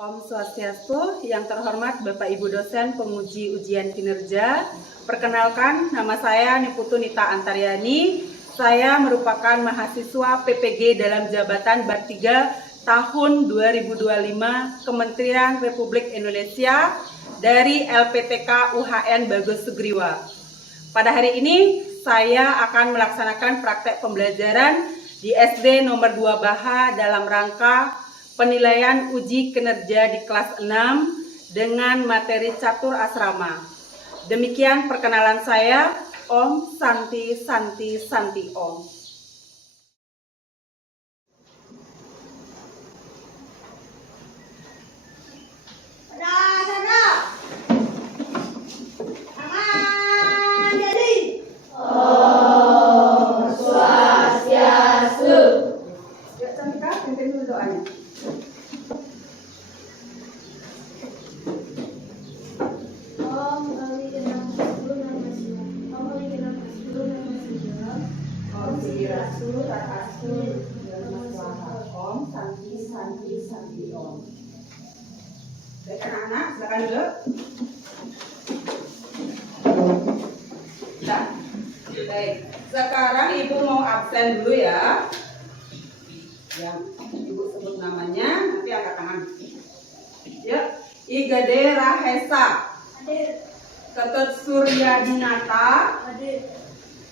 Om Swastiastu, yang terhormat Bapak Ibu dosen penguji ujian kinerja. Perkenalkan, nama saya Niputu Nita Antaryani. Saya merupakan mahasiswa PPG dalam jabatan Bar 3 tahun 2025 Kementerian Republik Indonesia dari LPTK UHN Bagus Sugriwa. Pada hari ini saya akan melaksanakan praktek pembelajaran di SD nomor 2 Baha dalam rangka penilaian uji kinerja di kelas 6 dengan materi catur asrama. Demikian perkenalan saya, Om Santi Om. Om Swastiastu. Ya, Cantika, pimpin dulu doanya. Om Santi Om. Baik anak-anak, silakan dulu. Nah, baik. Sekarang Ibu mau absen dulu ya. Yang Ibu sebut namanya, nanti angkat tangan. Ya, Igade Rahesa. Hadir. Ketut Surya Dinata. Hadir.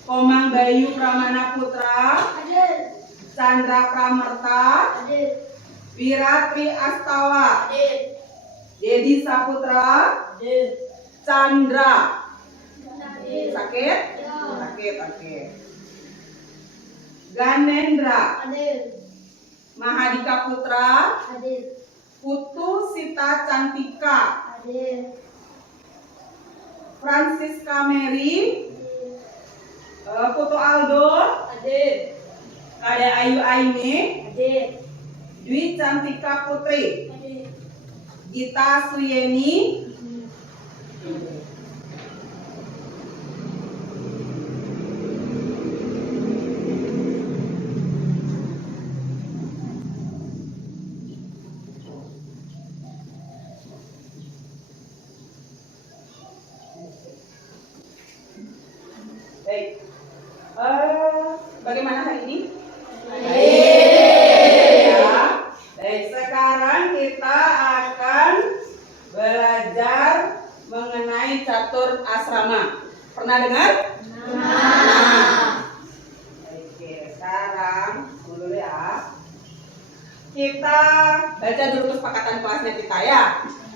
Komang Bayu Pramana Putra. Hadir. Chandra Pramerta. Hadir. Wiratri Astawa. Hadir. Dedi Saputra. Hadir. Chandra. Hadir. Sakit? Ya. Sakit, oke. Ganendra. Hadir. Mahadika Putra. Hadir. Putu Sita Cantika. Hadir. Francisca Mary. Putu Aldo. Hadir. Kade Ayu Aini. Hadir. Dwi Cantika Putri. Hadir. Gita Suyeni. Baik. Bagaimana hari ini? Ya. Baik, sekarang kita akan belajar mengenai catur asrama. Pernah dengar? Oke, sekarang dulu ya. Kita baca dulu kesepakatan kelasnya kita ya.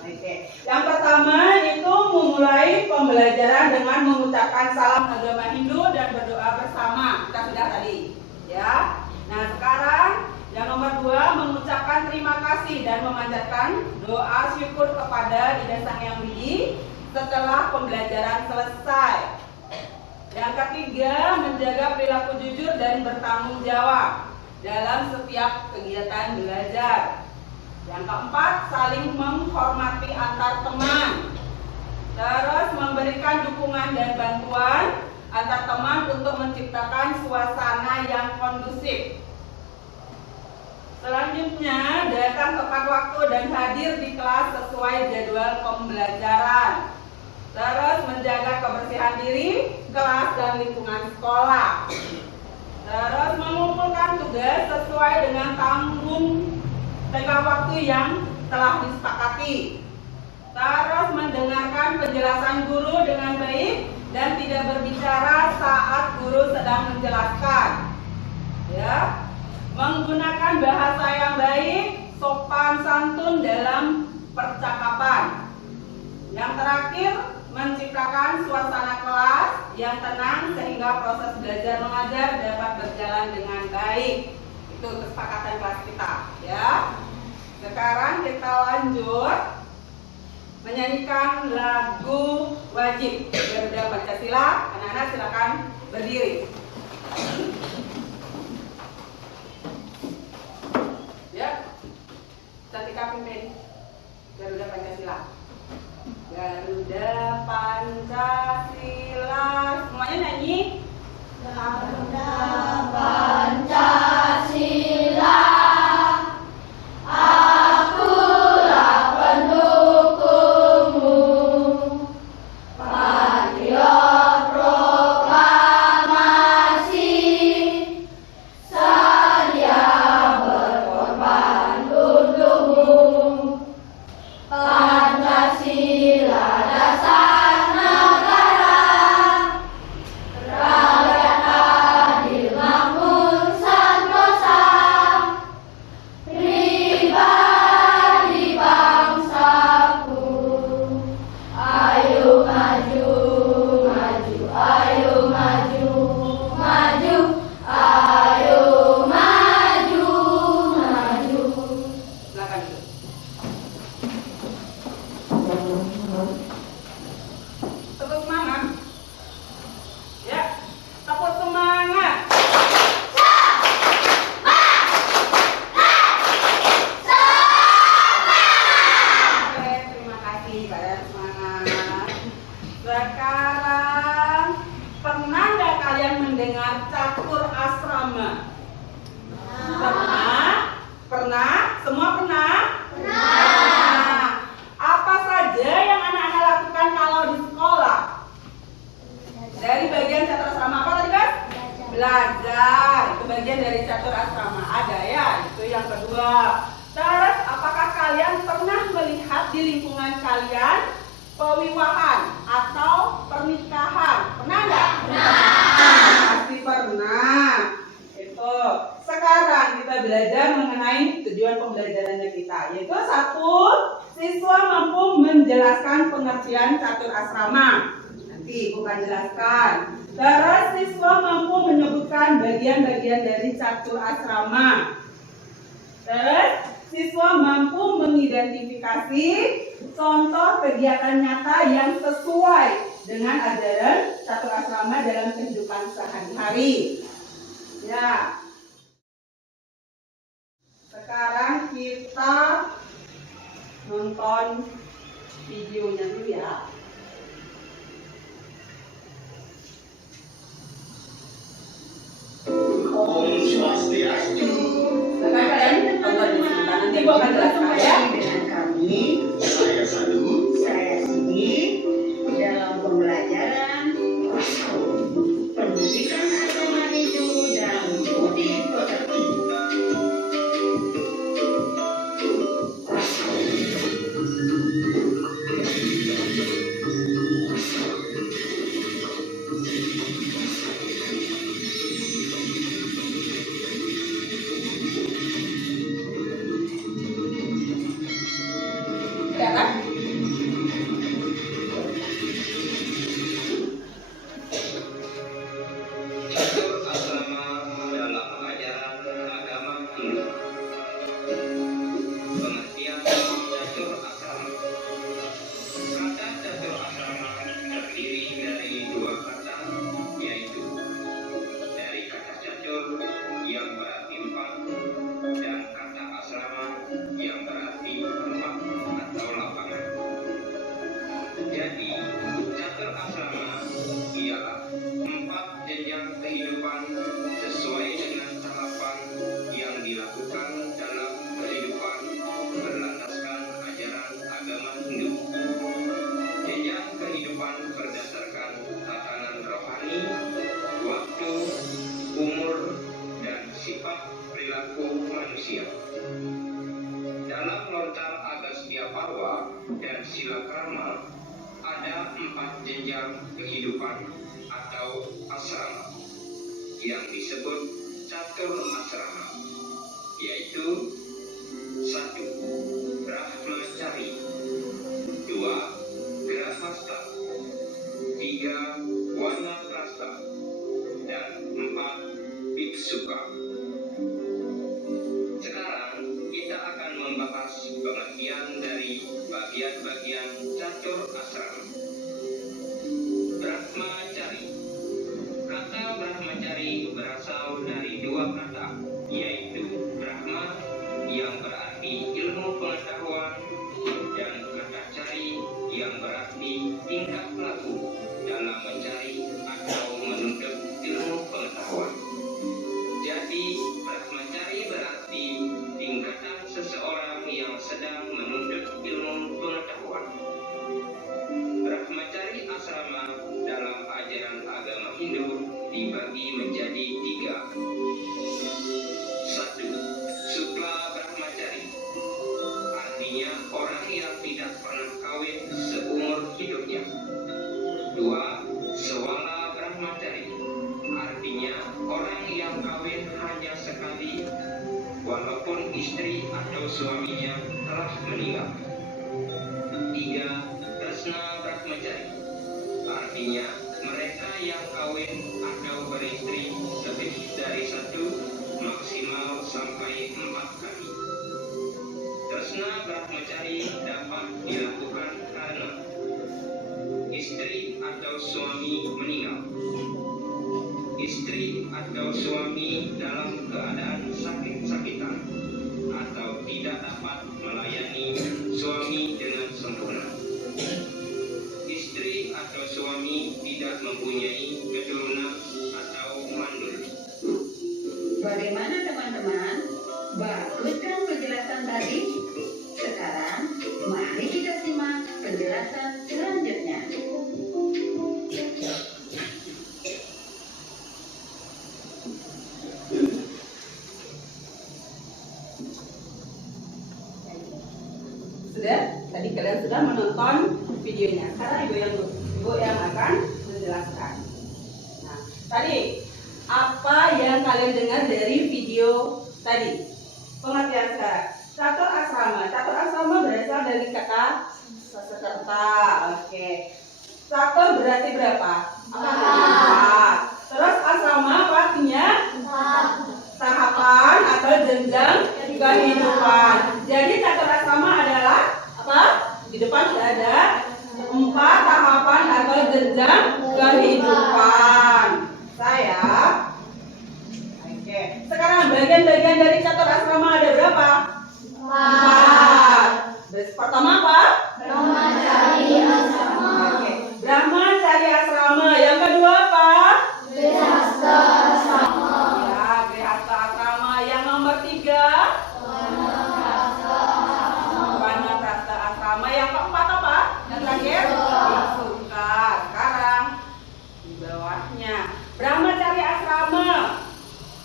Oke. Yang pertama itu memulai pembelajaran dengan mengucapkan salam agama Hindu dan berdoa bersama. Kita sudah tadi, ya. Nah, sekarang yang nomor 2 mengucapkan terima kasih dan memanjatkan doa syukur kepada Ida Sang Yang Widi setelah pembelajaran selesai. Yang ketiga, menjaga perilaku jujur dan bertanggung jawab dalam setiap kegiatan belajar. Yang keempat, saling menghormati antar teman. Terus memberikan dukungan dan bantuan antar teman untuk menciptakan suasana yang kondusif. Selanjutnya, datang tepat waktu dan hadir di kelas sesuai jadwal pembelajaran. Terus menjaga kebersihan diri, kelas dan lingkungan sekolah. Terus mengumpulkan tugas sesuai dengan tenggang waktu yang telah disepakati. Terus mendengarkan penjelasan guru dengan baik dan tidak berbicara saat guru sedang menjelaskan. Ya. Menggunakan bahasa yang baik, sopan santun dalam percakapan. Yang terakhir, menciptakan suasana kelas yang tenang sehingga proses belajar mengajar dapat berjalan dengan baik. Itu kesepakatan kelas kita, ya. Sekarang kita lanjut menyanyikan lagu wajib Garuda Pancasila. Anak-anak silakan berdiri. Ya, Cantika pimpin Garuda Pancasila. Garuda Pancasila, semuanya nyanyi. Garuda Pancasila. Akulah belajar, itu bagian dari catur asrama. Ada ya, itu yang kedua. Terus, apakah kalian pernah melihat di lingkungan kalian pewiwahan atau pernikahan? Pernah nggak? Pasti pernah. Itu. Sekarang kita belajar mengenai tujuan pembelajarannya kita, yaitu satu, siswa mampu menjelaskan pengertian catur asrama. Nanti bukan jelaskan. Terus siswa mampu menyebutkan bagian-bagian dari catur asrama. Terus siswa mampu mengidentifikasi contoh kegiatan nyata yang sesuai dengan ajaran catur asrama dalam kehidupan sehari-hari. Ya. Sekarang kita nonton videonya dulu ya. Om Swastiastu. Sekarang kalian tonton di sini. Nanti gua akan jelaskan ya. Dengan kami, Saya Sadu. saya Sini, dalam pembelajaran pendidikan agama Hindu dan budi pekerti. Ya kan? Catur asrama dalam ajaran agama Hindu. Pengertian catur asrama. Kata catur asrama terdiri dari dua kata, yaitu dari kata catur yang berarti empat dan kata asrama yang berarti tempat atau lapangan. Jadi, catur asrama ialah empat jenjang kehidupan sesuai dengan tahapan yang dilakukan dalam kehidupan berlandaskan ajaran agama Hindu. Jenjang kehidupan berdasarkan tatanan rohani, waktu, umur, dan sifat perilaku manusia. Dalam lontar Agastya Parwa dan Silakrama ada empat jenjang kehidupan atau asrama yang disebut catur asrama, yaitu 1. Brahmacari, 2. Grahasta, 3. Wanaprastha, dan 4. Biksuka. Sekarang kita akan membahas pengertian dari bagian-bagian catur asrama. Brahmacari. Kata Brahmacari berasal dari dua kata, yaitu Brahma yang berarti ilmu pengetahuan dan kata cari yang berarti tingkah laku dalam mencari atau menuntut ilmu pengetahuan. Jadi Brahmacari berarti tingkatan seseorang yang sedang menuntut ilmu pengetahuan. Brahmacari asrama dalam ajaran agama Hindu dibagi menjadi 3. 1. Sukla Brahmacari, artinya orang yang tidak pernah kawin seumur hidupnya. 2. Swala Brahmacari, artinya orang yang kawin hanya sekali walaupun istri atau suaminya telah meninggal. 3. Tresna Brahmacari, artinya mereka yang kawin atau beristri lebih dari 1, maksimal sampai 4 kali. Tresna Brahmacari dapat dilakukan karena istri atau suami meninggal, istri atau suami dalam keadaan sakit-sakitan, atau tidak dapat melayani suami dengan sempurna, istri atau suami tidak mempunyai keturunan atau mandul. Bagaimana teman-teman? Bagus kan penjelasan tadi? Sekarang, mari kita simak penjelasan selanjutnya. 1. sudah menonton videonya. Sekarang ibu yang akan menjelaskan. Nah, tadi apa yang kalian dengar dari video tadi? Pengertian sekarang. Catur asrama. Catur asrama berasal dari kata Sasekerta. Oke. Catur berarti berapa? Apa artinya? Terus asrama apa artinya? Tahapan atau jenjang kehidupan. Jadi catur asrama adalah apa? Di depan sudah ada 4 tahapan atau jenjang kehidupan. Saya. Oke. Sekarang bagian-bagian dari catur asrama ada berapa? 4. Pertama apa? Brahmacari asrama. Oke. Brahmacari asrama. Yang kedua apa? Grihasta asrama. Ya, Grihasta asrama. Yang nomor 3? Wanaprastha asrama. Yang keempat apa? Yang terakhir? Biksuka. Sekarang di bawahnya Brahmacari asrama.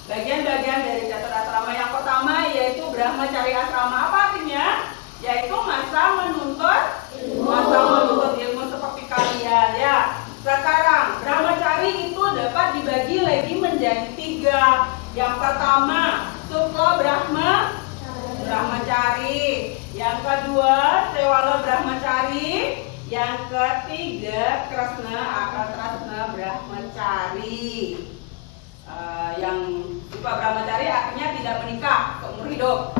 Bagian-bagian dari catur asrama yang pertama yaitu Brahmacari asrama. Apa artinya? Yaitu masa menuntut ilmu seperti kalian ya. Sekarang Brahmacari itu dapat dibagi lagi menjadi 3. Yang pertama Sukla Brahmacari. Yang kedua Sewala Brahmacari. Yang ketiga Krasna Akatrasna Brahmacari. Yang Suka Brahmacari artinya tidak menikah seumur hidup.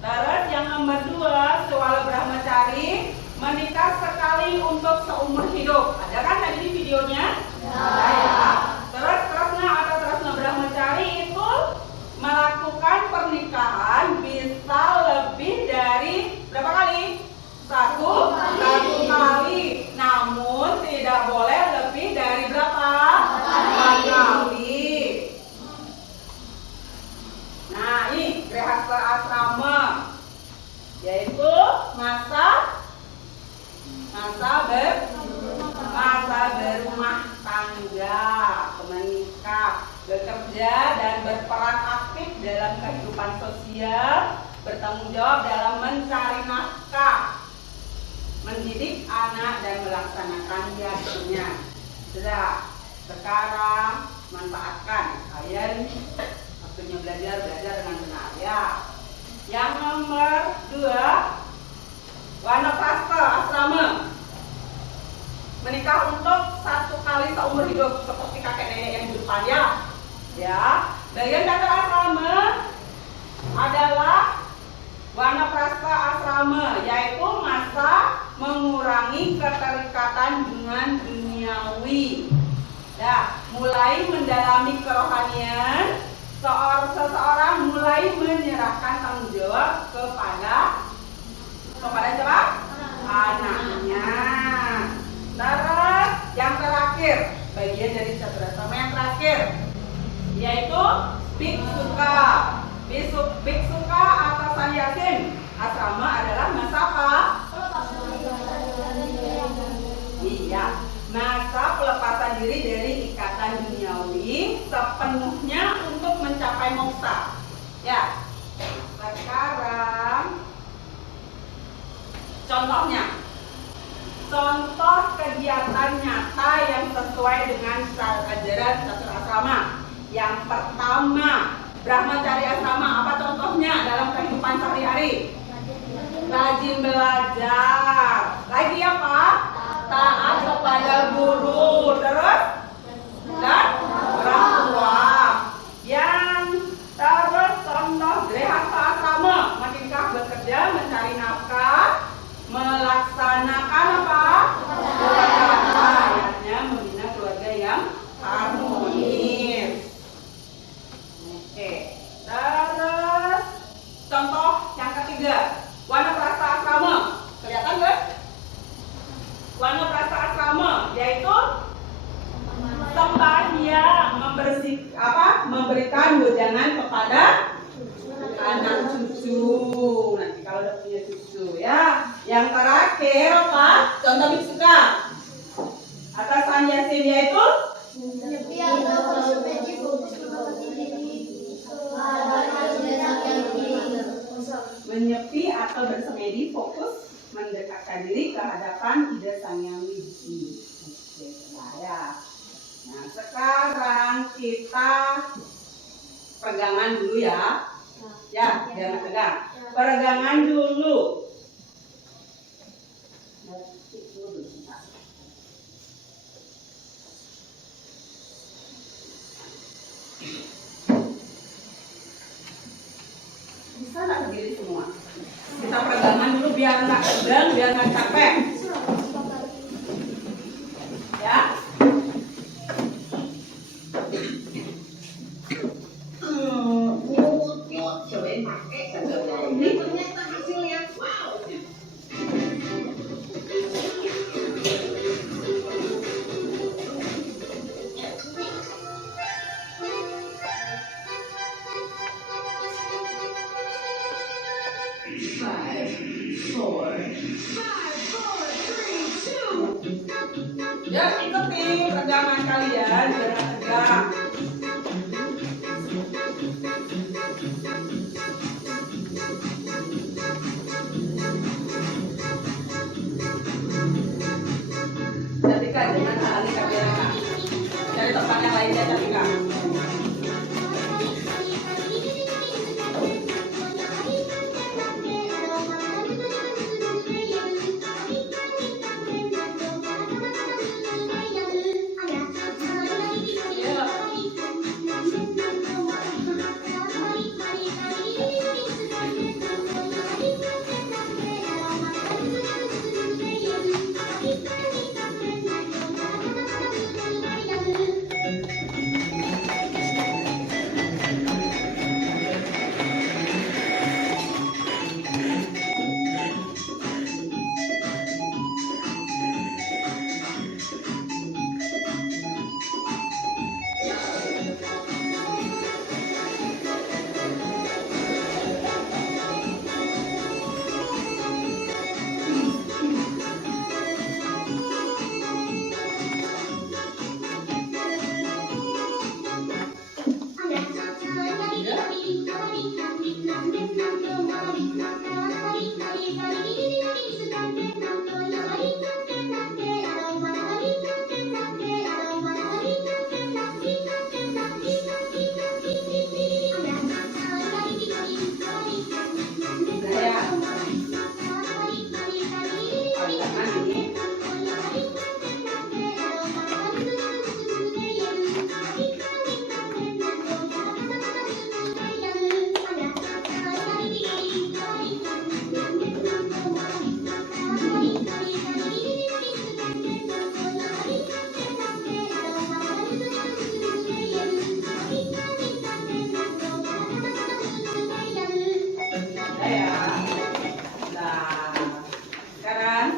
Terus yang nomor 2 Sewala Brahmacari, menikah sekali untuk seumur hidup. Ada kan tadi di videonya? Ada ya. Terus Krasna atau Krasna Brahmacari itu melakukan pernikahan bisa lebih dari berapa kali? Satu kali. Namun tidak boleh lebih dari berapa? 4 kali. Nah, ini Grihasta asrama, yaitu masa berumah tangga, menikah, bekerja dan berperan aktif dalam kehidupan sosial, bertanggung jawab dalam mencari nafkah, mendidik anak dan melaksanakan yasnya. Sudah, sekarang manfaatkan kalian waktunya belajar dengan benar ya. Yang nomor 2 Wanaprastha asrama, menikah untuk 1 kali seumur hidup seperti kakek nenek yang di depan ya. Ya, bagian catur asrama adalah Wanaprastha asrama, yaitu masa mengurangi keterikatan dengan duniawi. Ya, mulai mendalami kerohanian. Seseorang mulai menyerahkan tanggung jawab kepada siapa? Anaknya. Terus yang terakhir, bagian dari catur asrama yang terakhir yaitu biksuka. Biksuka atau sannyasin asrama adalah masa apa? Iya, masa pelepasan diri dari ikatan duniawi sepenuhnya untuk mencapai moksa. Ya. Sekarang contoh kegiatan nyata yang sesuai dengan ajaran catur asrama. Yang pertama, Brahmacari asrama, apa contohnya dalam kehidupan sehari-hari? Rajin belajar. Lagi apa? Taat kepada guru. Terus dan orang tua. Yang terus contoh Grihasta asrama, menikah, bekerja, mencari nafkah, melaksanakan apa? Keluarga. Ayatnya membina keluarga yang harmonis. Oke. Terus contoh yang ketiga, Wanaprastha asrama. Kelihatan guys? Wanaprastha asrama yaitu sembahyang, memberikan wejangan kepada anak cucu. Nanti kalau udah punya cucu ya. Yang terakhir apa? Contoh biksuka atas sannyasin yaitu menyepi atau bersemedi, fokus mendekatkan diri kita peregangan dulu ya. Ya, jangan tegang. Peregangan dulu. Bisa nggak berdiri semua? Kita peregangan dulu biar nggak tegang, biar nggak capek. Ya. Cobain pakai ini ternyata hasilnya wow. Ya, ikuti peregangan kalian biar nggak tegang. Jadi Kak, jangan halangi kamera Kak. Cari tempat yang lainnya tapi Kak.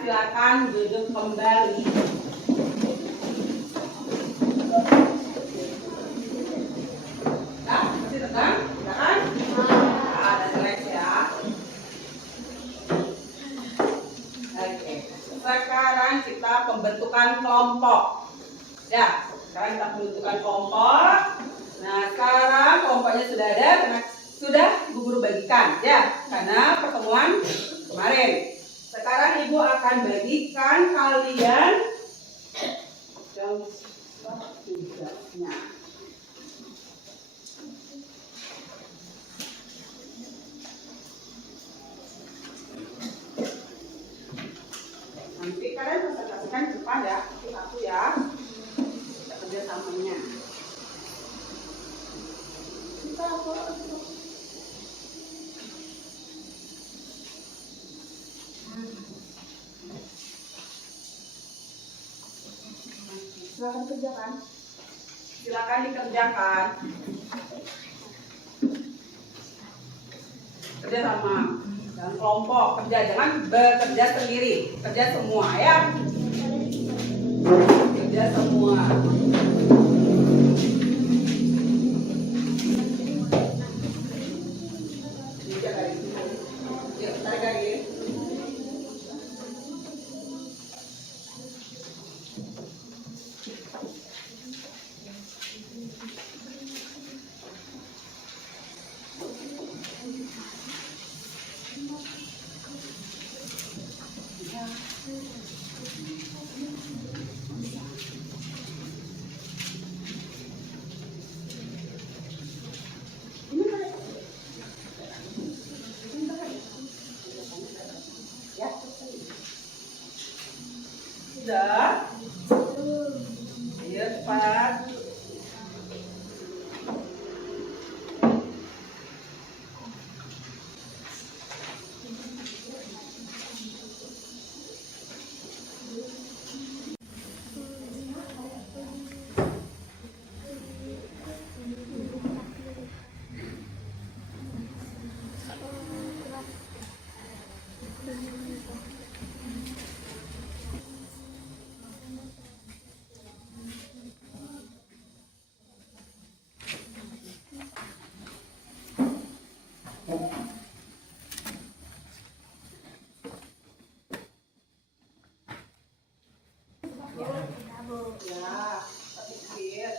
Silakan duduk kembali. Nah, masih tegang? Udah kan? Ada seleks ya. Oke. Sekarang kita pembentukan kelompok. Ya, sekarang kita pembentukan kelompok. Nah, sekarang kelompoknya sudah ada karena sudah Bu Guru bagikan ya, karena pertemuan kemarin. Sekarang Ibu akan bagikan kalian jam tugasnya. Nanti kalian presentasikan di depan ya, satu ya. Kita kerja samanya. Kita silakan kerjakan. Silakan dikerjakan. Kerja sama dan kelompok kerja, jangan bekerja sendiri, kerja semua ya. Kerja semua. Yuk, tarik lagi. Sudah? Ayo cepat. Ya, sedikit.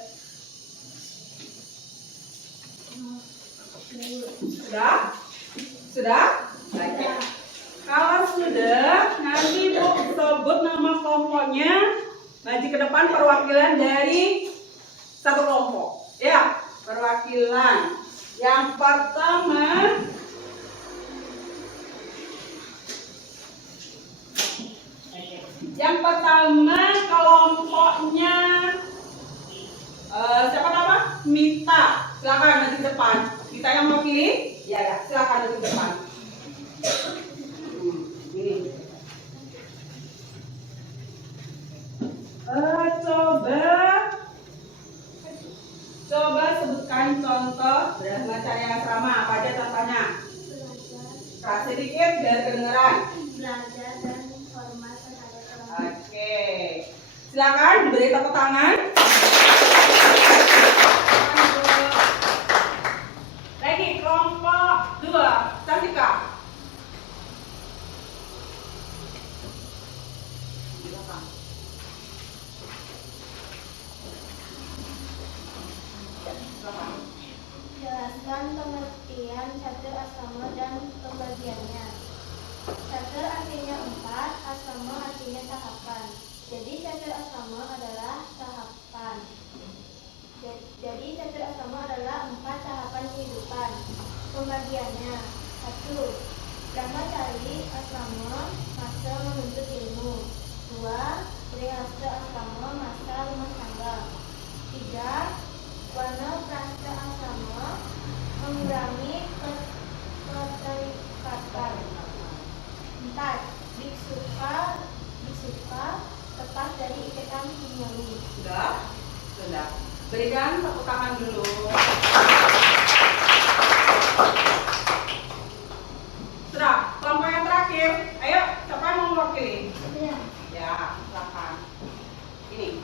Sudah? Sudah? Oke. Kalau sudah, nanti Ibu sebut nama kelompoknya. Maju ke depan perwakilan dari satu kelompok. Ya, perwakilan. Yang pertama, kelompoknya siapa nama? Mita. Silakan maju ke depan. Mita yang mau pilih? Ya, silakan maju ke depan. Ini. Coba sebutkan contoh Brahmacharya Asrama. Apa aja contohnya? Keras sedikit biar kedengeran. Belajar dan hormat terhadap orang. Oke. Silakan diberi tepuk tangan. Lagi kelompok 2, Cantika. Jelaskan pengertian catur asrama dan pembagiannya. Catur artinya 4, asrama artinya tahapan. Jadi catur asrama adalah tahapan. Jadi catur asrama adalah 4 tahapan kehidupan. Pembagiannya 1. Brahmacari asrama masa menuntut ilmu. 2. Grihastha asrama masa rumah tangga. 3. Wanaprastha asrama mengurangi keterikatan. 4. Biksuka lepas dari ikatan duniawi. Sudah? Sudah. Berikan tepuk tangan dulu. Sudah. Kelompok yang terakhir. Ayo, siapa yang mau mewakili? Ya, silakan. Ini.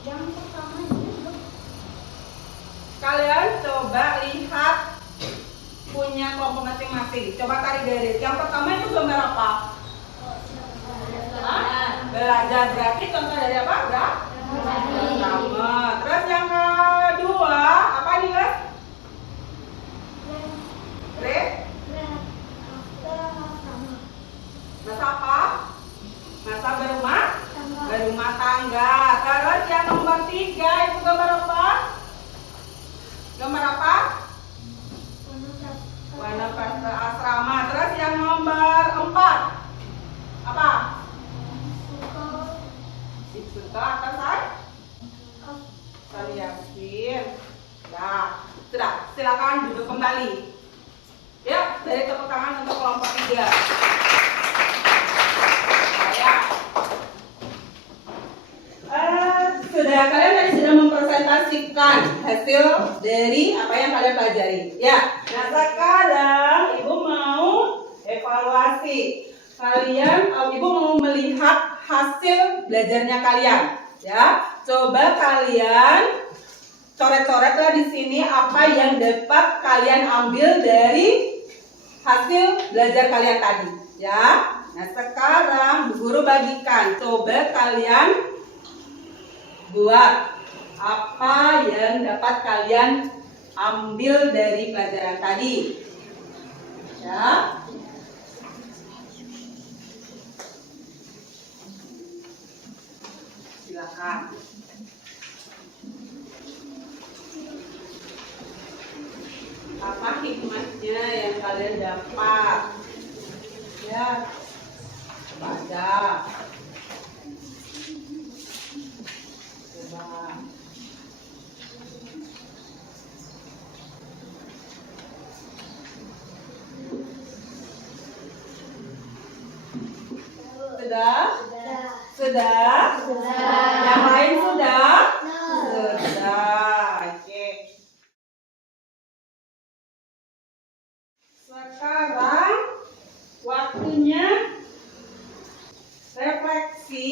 Yang pertama ini Kalian coba lihat punya kelompok masing-masing. Coba tarik garis. Yang pertama itu gambar apa? Belajar. Berarti contoh dari apa? Pertama. Terus yang kedua, apa nih guys? Masa apa? Masa berumah tangga. Terus yang nomor 3 itu gambar apa? Gambar apa? Wanaprastha asrama. Terus yang nomor 4 apa? Biksuka atas Saliasin. Nah, sudah. Silakan duduk kembali. Ya, dari tepuk tangan untuk kelompok 3. Sudah, kalian tadi sudah mempresentasikan hasil dari apa yang kalian pelajari. Ya, nah sekarang Ibu mau evaluasi. Ibu mau melihat hasil belajarnya kalian. Ya, coba kalian coret-coretlah di sini apa yang dapat kalian ambil dari hasil belajar kalian tadi. Ya, nah sekarang Bu Guru bagikan. Coba kalian buat apa yang dapat kalian ambil dari pelajaran tadi. Ya. Silakan. Apa hikmahnya yang kalian dapat? Ya. Baca. Sudah? Sudah. Sudah? Yang lain sudah? No. Sudah. Oke. Sekarang waktunya refleksi.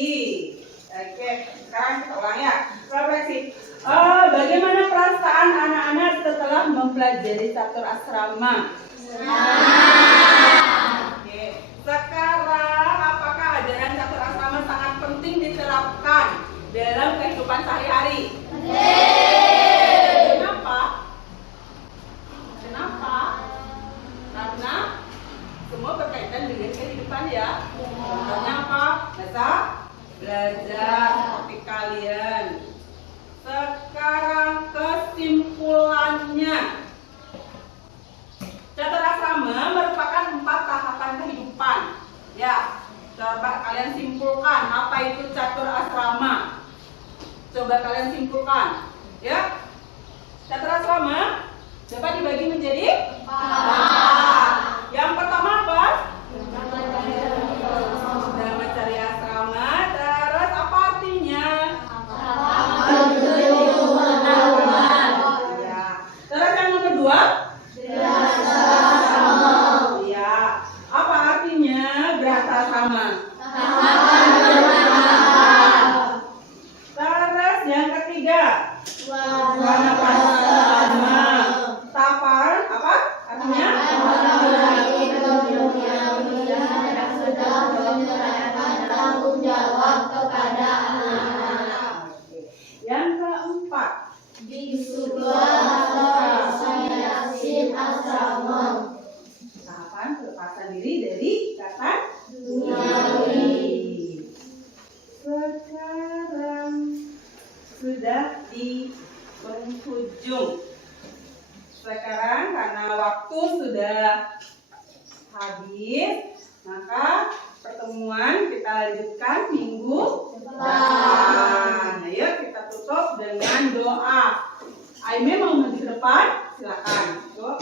Oke, sekarang kita ulang ya. Refleksi. Bagaimana perasaan anak-anak setelah mempelajari catur asrama? Oke. Sekarang apakah ajaran catur asrama sangat penting diterapkan dalam kehidupan sehari-hari? Kenapa? Kenapa? Karena semua berkaitan dengan kehidupan ya. Contohnya apa? Belajar seperti kalian. Sekarang kesimpulannya. Catur asrama merupakan 4 tahapan kehidupan. Ya, coba kalian simpulkan apa itu catur asrama. Coba kalian simpulkan. Ya, catur asrama dapat dibagi menjadi 4. Yang pertama apa? Brahmacharya asrama. Terus apa artinya? Ya. Terus yang nomor 2? Ya. Apa artinya Grahata sama? Terus yang ketiga? Wanapasama. Tapar apa artinya? Yang keempat? Tahapan pelepasan diri dari ikatan duniawi. Sekarang sudah di penghujung. Sekarang karena waktu sudah habis, maka pertemuan kita lanjutkan minggu depan. Ayo kita tutup dengan doa. Aime mau maju ke depan? Silakan. Yuk,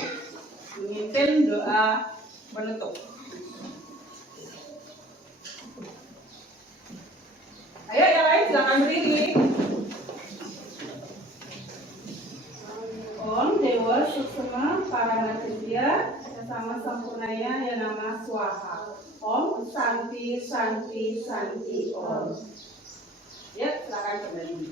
memimpin doa penutup. Ayo yang lain silakan berdiri. Om Dewa Suksema Paramacindya sama sempurnanya yang nama Swaha. Om Santi Santi Santi Om. Ya, silakan kembali.